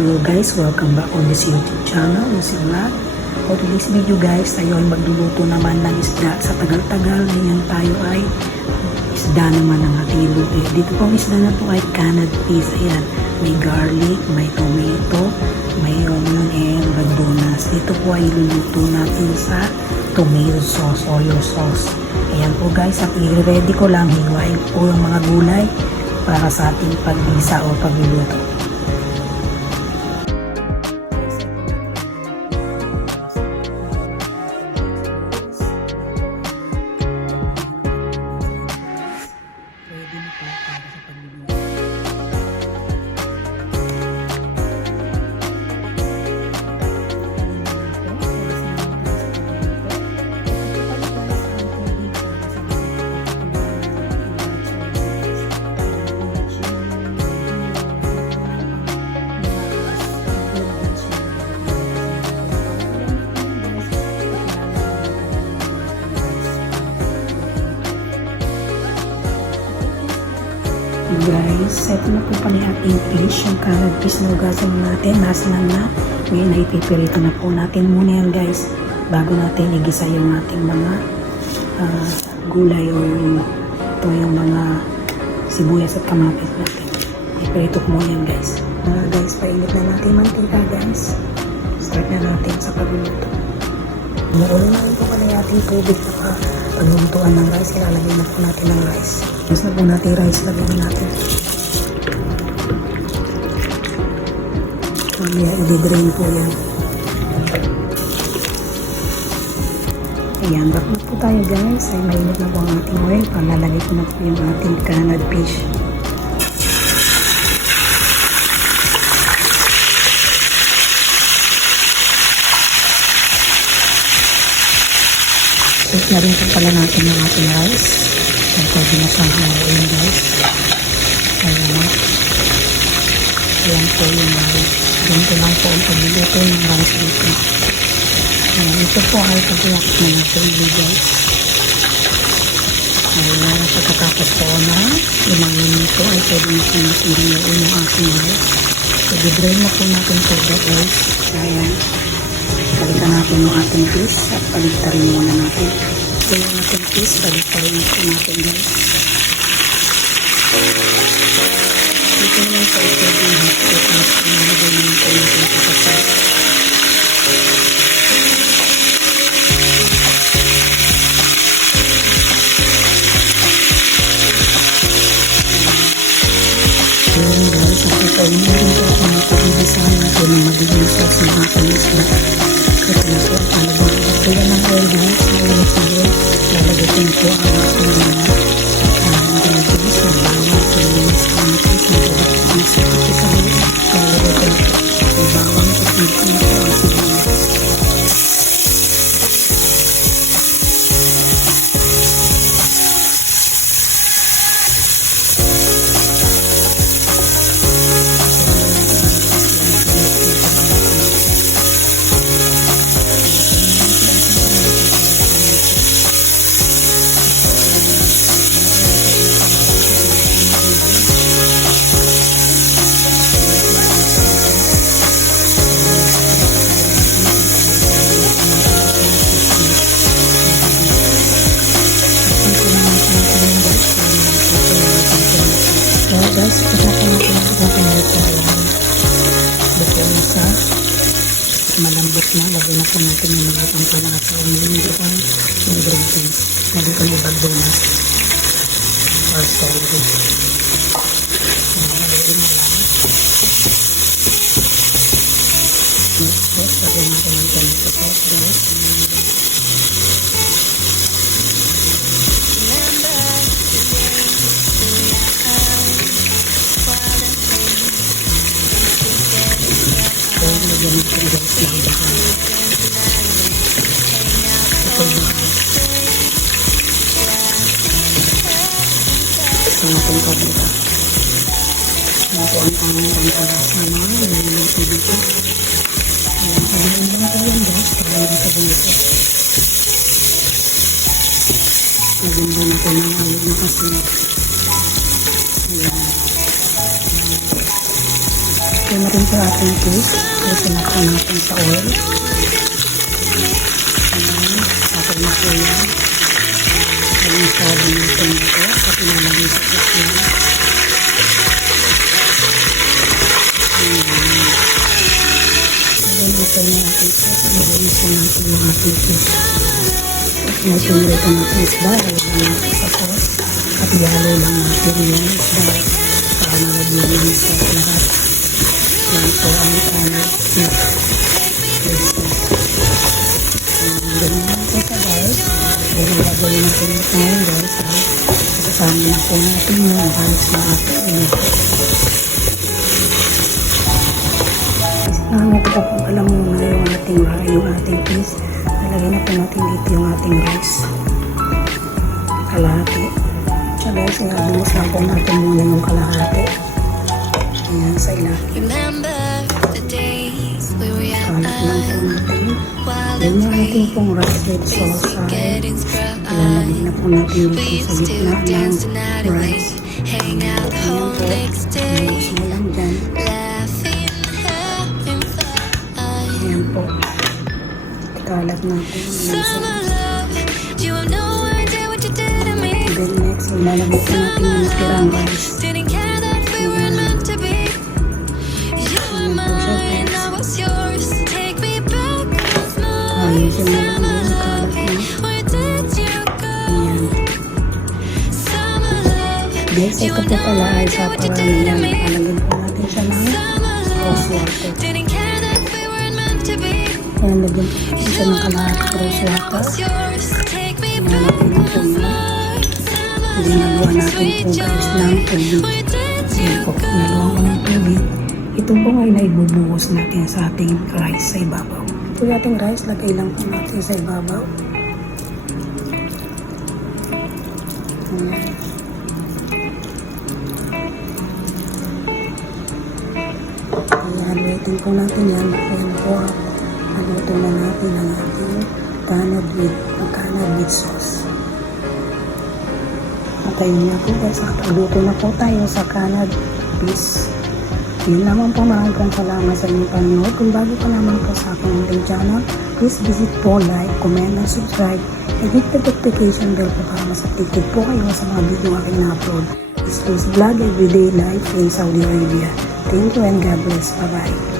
Hello guys, welcome back on this YouTube channel, Lucy Vlog. For today's video guys, tayo ay magluluto naman ng isda. Sa tagal-tagal, ngayon tayo ay isda naman ang ating iluto. Dito pong isda na to ay canned peas. Ayan, may garlic, may tomato, may onion and gandunas. Dito po ay iluluto natin sa tomato sauce, oil sauce. Ayan po guys, at i-ready ko lang, hiwain po yung mga gulay para sa ating paggisa o pagluluto. Guys, set na po pala yung ating fish, yung canned fish na ugasan natin, nasa na. Ngayon ay pipirito na po natin muna yan guys, bago natin igisa yung ating mga gulay o yung mga sibuyas at kamatis natin. Pipirito po muna yan guys. Guys, painit na natin mantika guys. Start na natin sa pagluluto. Umuulo na rin po pala yung ating tubig na paglulutuan ng rice. Ilalagay na po natin ng rice. Mas na po natin rice, lagyan natin. Mamaya i-drain po yan. Ayan, back na po tayo guys. Ay mainit na po ang ating oil. Palalagay ko na po yung ating canned fish. Set na rin po pala natin yung ating rice. Ay pwede na siyang haluin guys. Ayan. Ayan po yung rice. Ganito lang po ang pagluluto ng rice dito. Ayan, ito po ay pagkakit na natin guys. Ayan, pagkatapos po na 5 minuto ay pwede na po natin haluin yung ating rice. So, i-drain na po natin po guys. Ayan. Balikan natin yung ating fish at paligtarin muna natin. Ito yung ating fish, baliktarin natin guys. Ito naman sa ito yung hotpot at nalagay naman po natin sa kasal. Ayan guys, at ito yung rin po ako napagigisahan natin ng magiging sauce ng ating isda. Ito na po ang palabang. Kaya ng oil guys, mainit na rin. Lalagay ko na po ang ating ingredients na bawang, sibuyas, kamatis, ang sakit sa buhay. Lalagay ko na po ang bawang at nagsin po ang sibuyas. Guys, ito na po natin luto na sa malambot na. Lagyan na po natin yung malutang po na sa umilipang ingredients. Lagyan ko yung bagdonas or celery. Lagyan na lang. Next step, lagyan natin ng tomato sauce guys. Lagyan natin guys ng bakal. Ito yung bakal. Ito natin pabuka. Ito po ang pangkalasa na niluluto dito. Ayan, pagkain lang ito yan guys. Pagkain dito dito. Lagyan natin ng alig na kasi. Ayan. Okay na rin po ating fish. Ito na po natin sa oil. Ayan, okay na po yan. Ayan, sabi natin ito. At inalagay sa fish yan. Ayan, okay na ating fish. Inalagay sa natin yung ating fish. Nasunod ka natin isda. Ayan natin sa sauce. At ihalo lang natin yung isda. Para malagyan natin sa lahat. Yan po ang kanan fish. Ganun lang po sa guys. Pero gagawin natin ito ngayon guys. Kasama na po natin yung halos na ating ino. Ano ko pa kung alam muna yung ating fish. Nalagay na po natin dito yung ating rice. Kalahati. So guys, inabilis lang po natin muna yung kalahati. Ayan sa ilalim. Kalat lang po natin. Then yung ating pong rice red sauce ay ilalagay na po natin dito sa gitna ng rice. Ayan po. Ayos mo lang dyan. Ayan po. Kalat natin. Then next, ilalagay po natin yung natirang rice. Ayusin mo lang yung kalat mo. Ayan. Guys, ito po pala ay paparami yan. Alagyan po natin siya ng rose water. Ayan, lagyan po natin siya ng kalahati rose water. Ayan, lagyan po na. Ginagawa natin po guys ng tubig. Ayan po, ginagawa ko ng tubig. Ito po ay naibubuhos natin sa ating rice sa ibabaw. Ito yung ating rice, lagay lang po natin sa ibabaw. Ayan. Ayan, waiting po natin yan. Ayan po, naluto na natin ang ating canad with sauce. Okay niya po guys, nakaluto na po tayo sa canad fish. Yun lamang po, maraming salamat sa inyong panonood. Kung bago pa lamang po sa aking channel, please visit po, like, comment, and subscribe. And hit the notification bell po para mas updated po kayo sa mga video aking na-upload. This is Vlog Everyday Life in Saudi Arabia. Thank you and God bless. Bye-bye.